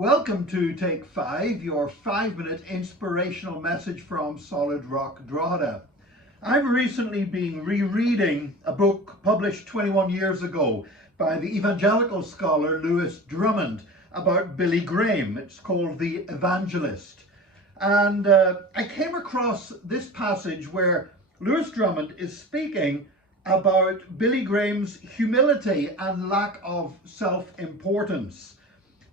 Welcome to Take 5, your 5-minute inspirational message from Solid Rock Drogheda. I've recently been rereading a book published 21 years ago by the evangelical scholar Lewis Drummond about Billy Graham. It's called The Evangelist. And I came across this passage where Lewis Drummond is speaking about Billy Graham's humility and lack of self-importance.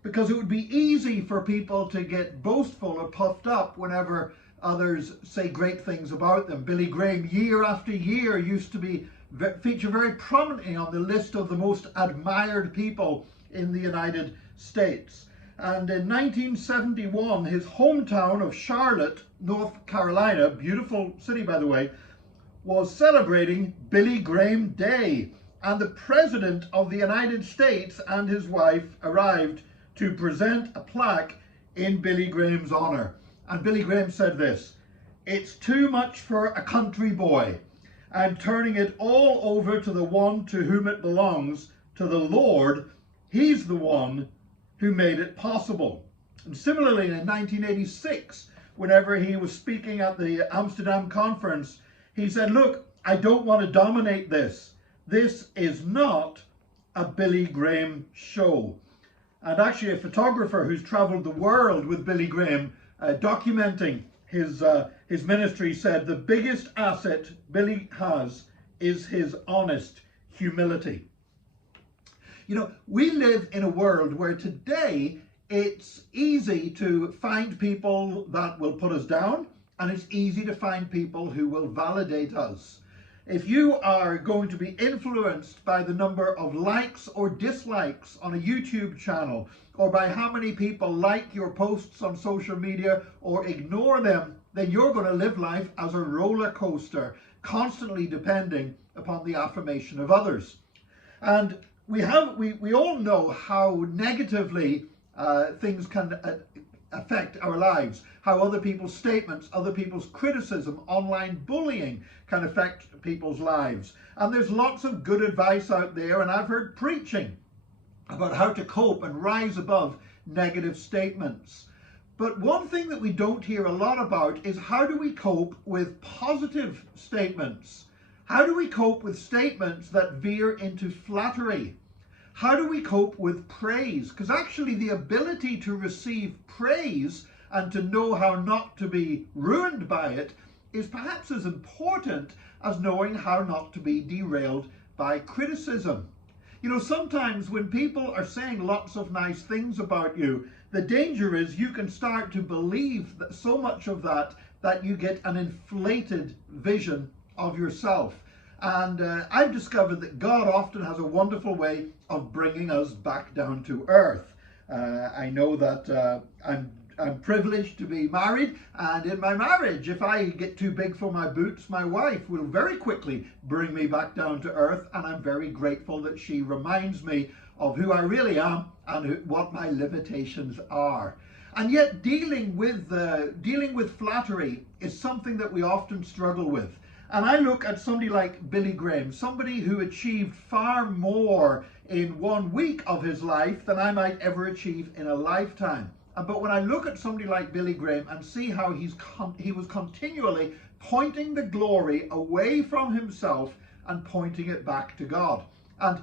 Because it would be easy for people to get boastful or puffed up whenever others say great things about them. Billy Graham, year after year, used to feature very prominently on the list of the most admired people in the United States. And in 1971, his hometown of Charlotte, North Carolina, beautiful city by the way, was celebrating Billy Graham Day. And the President of the United States and his wife arrived to present a plaque in Billy Graham's honor. And Billy Graham said this: "It's too much for a country boy. I'm turning it all over to the one to whom it belongs, to the Lord. He's the one who made it possible." And similarly, in 1986, whenever he was speaking at the Amsterdam conference, he said, "Look, I don't want to dominate this. This is not a Billy Graham show." And actually a photographer who's traveled the world with Billy Graham documenting his ministry said the biggest asset Billy has is his honest humility. You know, we live in a world where today it's easy to find people that will put us down, and it's easy to find people who will validate us. If you are going to be influenced by the number of likes or dislikes on a YouTube channel, or by how many people like your posts on social media or ignore them, then you're going to live life as a roller coaster, constantly depending upon the affirmation of others. And we all know how negatively things can affect our lives, how other people's statements, other people's criticism, online bullying can affect people's lives. And there's lots of good advice out there, and I've heard preaching about how to cope and rise above negative statements. But one thing that we don't hear a lot about is how do we cope with positive statements? How do we cope with statements that veer into flattery? How do we cope with praise? Because actually the ability to receive praise and to know how not to be ruined by it is perhaps as important as knowing how not to be derailed by criticism. You know, sometimes when people are saying lots of nice things about you, the danger is you can start to believe that so much of that you get an inflated vision of yourself. And I've discovered that God often has a wonderful way of bringing us back down to earth. I know that I'm privileged to be married, and in my marriage, if I get too big for my boots, my wife will very quickly bring me back down to earth, and I'm very grateful that she reminds me of who I really am and what my limitations are. And yet dealing with flattery is something that we often struggle with. And I look at somebody like Billy Graham, somebody who achieved far more in 1 week of his life than I might ever achieve in a lifetime. But when I look at somebody like Billy Graham and see how he was continually pointing the glory away from himself and pointing it back to God. And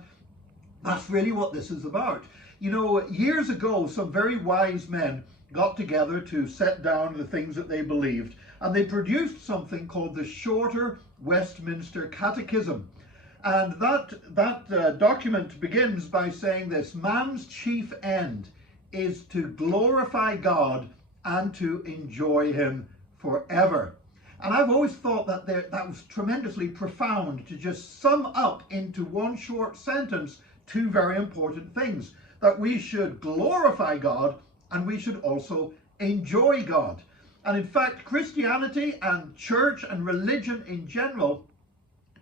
that's really what this is about. You know, years ago, some very wise men got together to set down the things that they believed, and they produced something called the Shorter Westminster Catechism. And that document begins by saying this: man's chief end is to glorify God and to enjoy him forever. And I've always thought that that was tremendously profound, to just sum up into one short sentence two very important things: that we should glorify God and we should also enjoy God. And in fact, Christianity and church and religion in general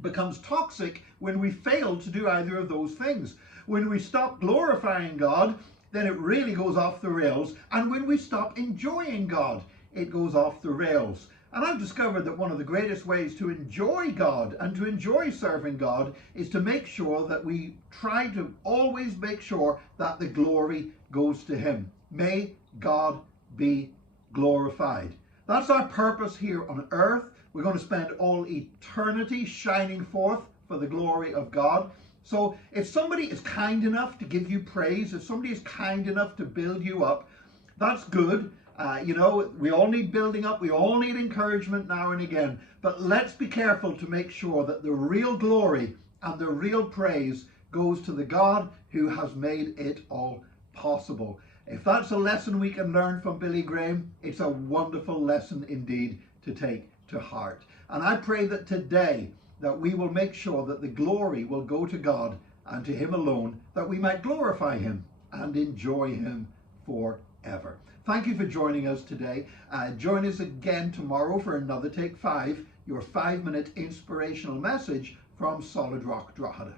becomes toxic when we fail to do either of those things. When we stop glorifying God, then it really goes off the rails. And when we stop enjoying God, it goes off the rails. And I've discovered that one of the greatest ways to enjoy God and to enjoy serving God is to make sure that we try to always make sure that the glory goes to him. May God be glorified. That's our purpose here on earth. We're going to spend all eternity shining forth for the glory of God. So if somebody is kind enough to give you praise, if somebody is kind enough to build you up, that's good. You know, we all need building up. We all need encouragement now and again. But let's be careful to make sure that the real glory and the real praise goes to the God who has made it all possible. If that's a lesson we can learn from Billy Graham, it's a wonderful lesson indeed to take to heart. And I pray that today that we will make sure that the glory will go to God and to him alone, that we might glorify him and enjoy him forever. Thank you for joining us today. Join us again tomorrow for another Take 5, your 5-minute inspirational message from Solid Rock Drogheda.